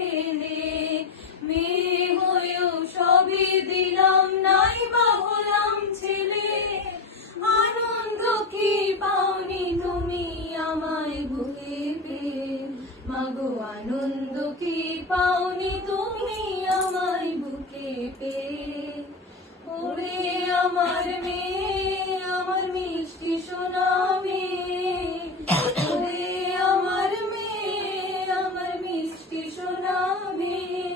ফেলে। মেয়ে হয়েও সবই দিলাম, নাই বা হলাম ছেলে। আনন্দ কি পাওনি তুমি আমায় বুকে পেয়ে, মাগো আনন্দ কি পাওনি তুমি আমায় বুকে পেয়ে। ওরে আমার মেয়ে, আমার মিষ্টি সোনা মেয়ে, ওরে আমার মেয়ে, আমার মিষ্টি সোনা মেয়ে।